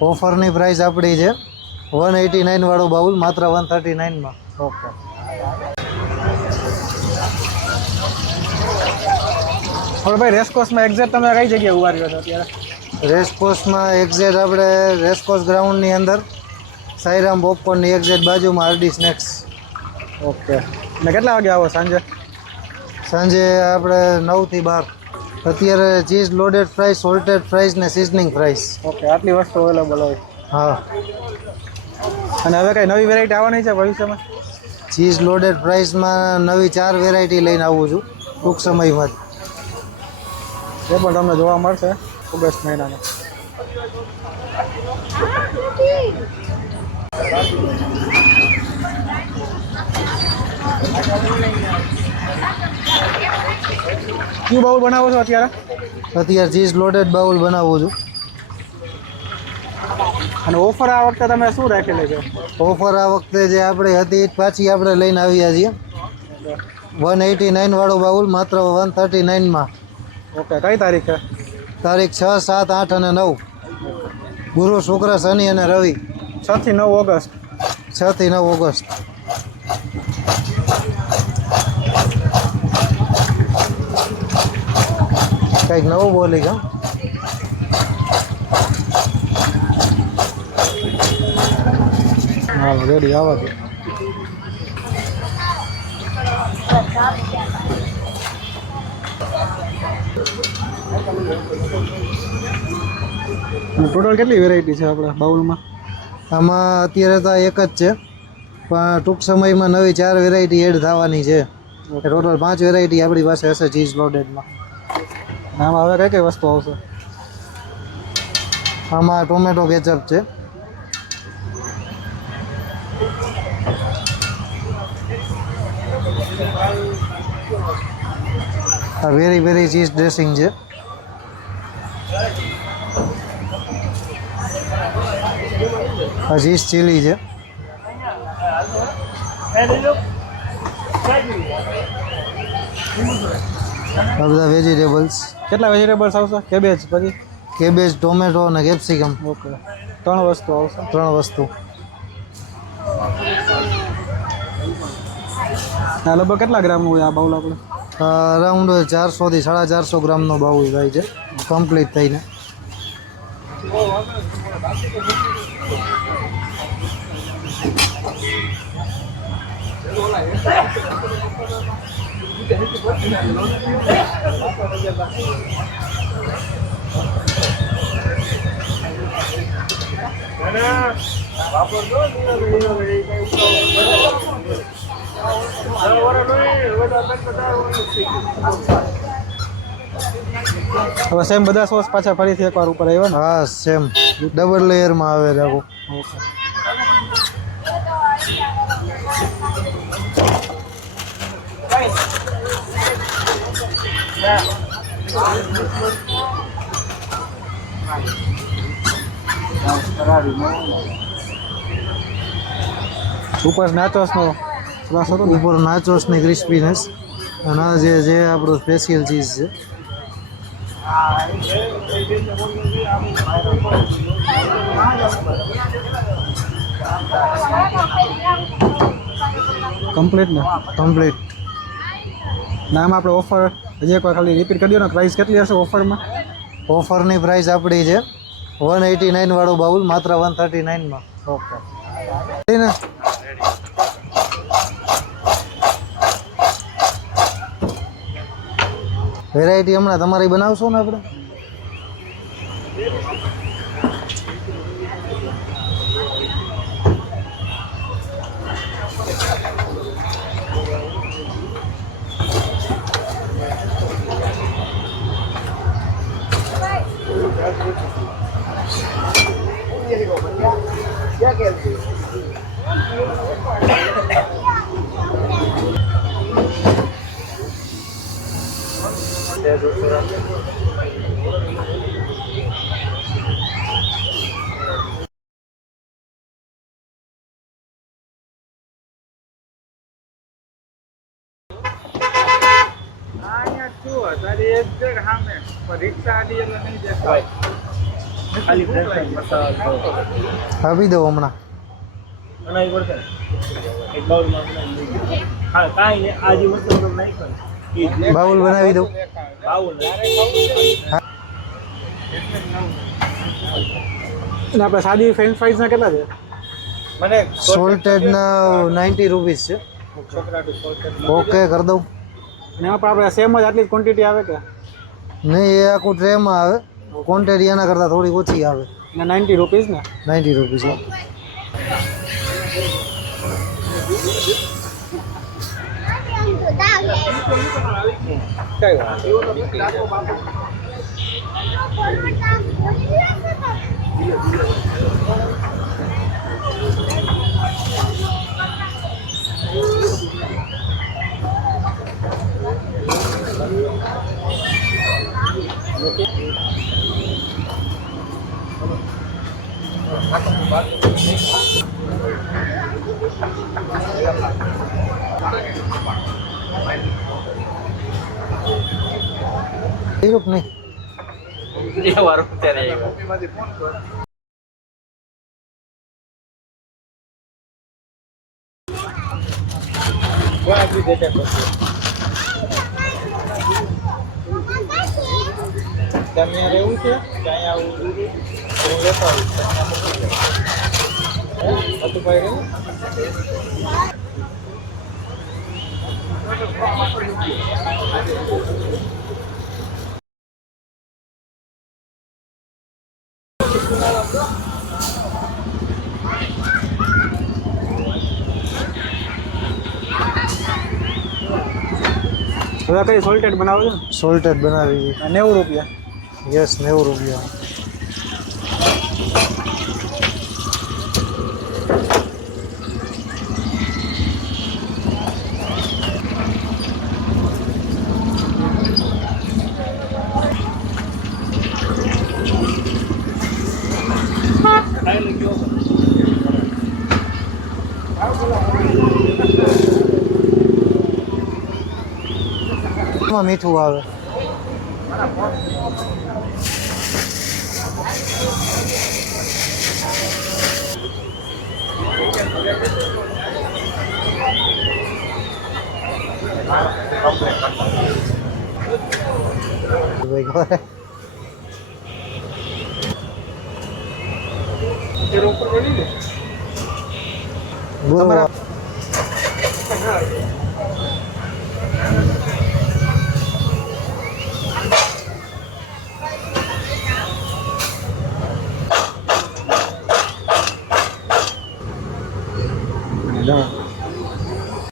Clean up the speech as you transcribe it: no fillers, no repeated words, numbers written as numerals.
ઓફરની price આપણી છે 189 વાળું બાઉલ માત્ર 139 માં. ઓકે. હવે ભાઈ રેસકોર્સમાં એક્ઝેક્ટ તમે કઈ જગ્યાએ ઉભા રહ્યો છો અત્યારે? રેસકોર્સમાં એક્ઝેક્ટ આપણે રેસકોર્સ ગ્રાઉન્ડની અંદર સાઈરામ પોપકોર્નની એક્ઝેક્ટ બાજુમાં આરડી સ્નેક્સ. ઓકે. અને કેટલા વાગે આવો સાંજે? સાંજે આપણે 9 થી 12. અત્યારે cheese loaded fries, salted fries ને સિઝનિંગ ફ્રાઈસ. ઓકે, આટલી વસ્તુ અવેલેબલ હોય. હા. અને હવે કઈ નવી વેરાયટી આવવાની છે ભવિષ્યમાં? ચીઝ લોડેડ ફ્રાઈસમાં નવી 4 વેરાયટી લઈને આવું છું ટૂંક સમયમાં જ. એ પણ તમને જોવા મળશે ઓગસ્ટ મહિનામાં. કયું બાઉલ બનાવો છો અત્યારે? અત્યારે ચીઝ લોડેડ બાઉલ બનાવું છું. અને ઓફર આ વખતે તમે શું રાખેલી છે? ઓફર આ વખતે જે આપણે હતી પાછી આપણે લઈને આવ્યા છીએ 189 વાળું બાઉલ માત્ર 139માં. ઓકે, કઈ તારીખ છે? તારીખ 6, 7, 8 અને 9. ગુરુ, શુક્ર, શનિ અને રવિ. 6 થી 9 ઓગસ્ટ. 6 થી 9 ઓગસ્ટ. કંઈક નવું બોલી ગયો. હા, રેડી આવો તો. ટોટલ કેટલી વેરાયટી છે આપણા બાઉલમાં? આમાં અત્યારે તો એક જ છે પણ ટૂંક સમયમાં નવી 4 વેરાયટી એડ થવાની છે. ટોટલ 5 વેરાયટી આપણી પાસે હશે ચીઝ લોડેડમાં. આમાં હવે કઈ કઈ વસ્તુ આવશે? આમાં ટોમેટો કેચઅપ છે, આ વેરી વેરી ચીઝ ડ્રેસિંગ છે, આ ચીઝ ચીલી છે, આ બધા વેજીટેબલ્સ. કેટલા વેજીટેબલ્સ આવશે? કેબેજ પછી? કેબેજ, ટોમેટો અને કેપ્સિકમ. ઓકે, 3 વસ્તુ આવશે. 3 વસ્તુ. આ લગભગ કેટલા ગ્રામનું હોય આ બાઉલ આપણે? અરાઉન્ડ 400 થી 450 ગ્રામનો બાઉલ થાય છે કમ્પ્લીટ થઈને. હવે સેમ બધા સોસ પાછા ફરીથી એકવાર ઉપર આવ્યા ને? હા, સેમ ડબલ લેયરમાં આવે છે આખું. ઓકે. ઉપર નાચોસનો રસ હતો ને? ઉપર નાચોસની ક્રિસ્પીનેસ અને આ જે આપણું સ્પેશિયલ ચીઝ છે. કમ્પ્લીટ ને? કમ્પ્લીટ. નામ આપણે ઓફર હજી એકવાર ખાલી રિપીટ કરી દો ને. પ્રાઇસ કેટલી હશે ઓફરમાં? ઓફરની પ્રાઇસ આપણી છે 189 વાળું બાઉલ માત્ર 139માં. ઓકે. ને વેરાયટી હમણાં તમારી બનાવશો ને આપણે? ખાલી ફ્રેન્ચ ફ્રાઈઝ મસાલા આપી દો હમણાં. બનાવી પડશે એક બાઉલમાં બનાવી લઈ હા કાંઈ નહીં આ જે મસાલો તમે નાખ્યો ને એ બાઉલ બનાવી દઉં. બાઉલ અને આપણે સાદી ફ્રેન્ચ ફ્રાઈઝના કેટલા છે? મને સોલ્ટેડના 90 રૂપીસ છે. છોકરા ટુ સોલ્ટેડ ઓકે કરી દઉં. અને એમાં પણ આપણે સેમ જ આટલી જ ક્વોન્ટિટી આવે કે? નહીં, એ આખું ટ્રેમાં આવે. ક્વોન્ટિટી એના કરતાં થોડી ઓછી આવે. અને 90 રૂપીસ ને? 90 રૂપીસ. કઈ વાત થયું કે નહીં? એ વારો ત્યારે આવ્યો કોણ આપી દેતા પછી તમે રહેવું છે ક્યાંય આવું હું લેતા આવું હતું ભાઈ રહેવું હવે કઈ સોલ્ટેડ બનાવો છો? સોલ્ટેડ બનાવી. 90 રૂપિયા. યસ, 90 રૂપિયા. એમાં મીઠું આવે. બોલો. જાઓ.